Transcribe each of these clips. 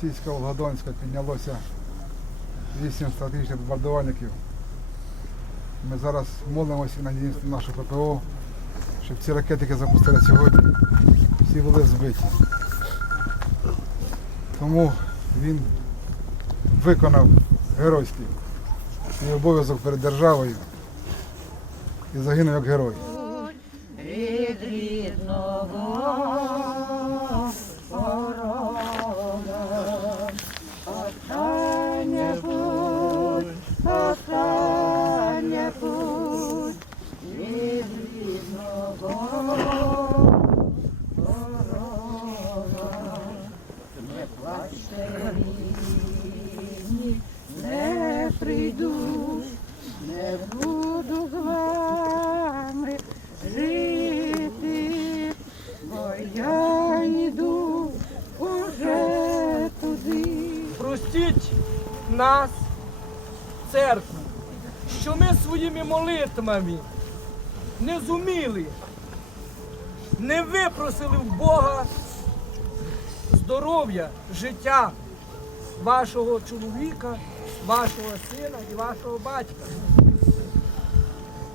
Хмельницька, Волгодонська піднялося 8 стратегічних бомбардувальників. Ми зараз молимося і надіємося на нашу ППО, щоб ці ракети, які запустили сьогодні, всі були збиті. Тому він виконав геройський свій обов'язок перед державою і загинув як герой. від рідного нас, церкву, що ми своїми молитвами не зуміли, не випросили в Бога здоров'я, життя вашого чоловіка, вашого сина і вашого батька.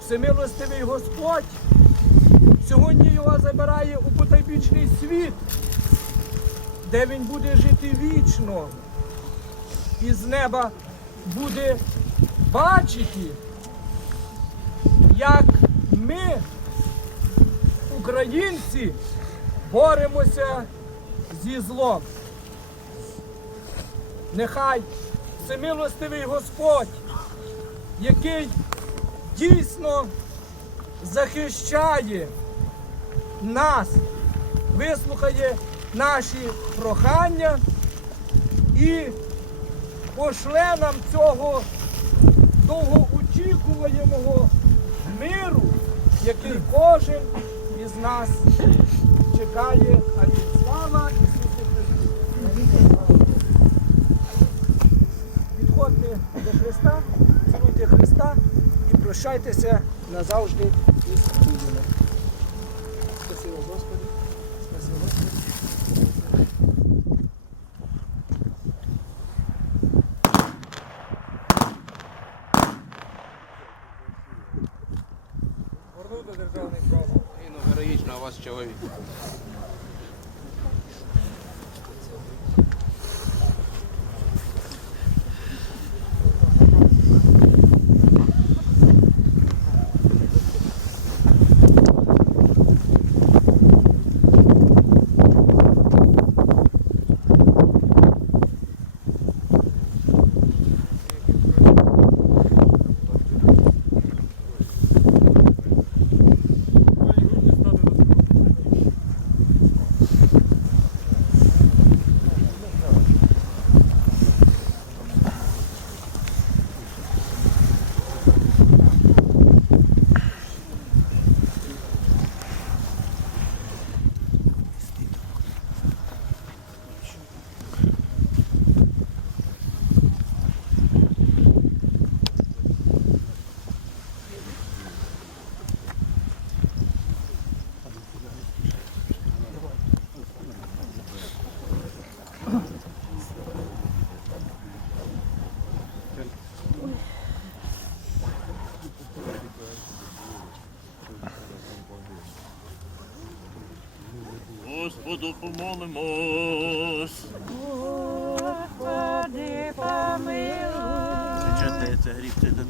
Всемилостивий Господь сьогодні його забирає у потайбічний світ, де він буде жити вічно і з неба буде бачити, як ми, українці, боремося зі злом. Нехай всемилостивий Господь, який дійсно захищає нас, вислухає наші прохання і пошле нам цього довгоочікуваного миру, який кожен із нас чекає. Амінь. Слава Ісусу Христу! Підходьте до Христа, цінуйте Христа і прощайтеся назавжди із Богом. Спасибо, Господи. Спасибо, Господи. Героїчно вас чоловік. Господу помолимось. Господи, помилуй. Причетається гріх, це до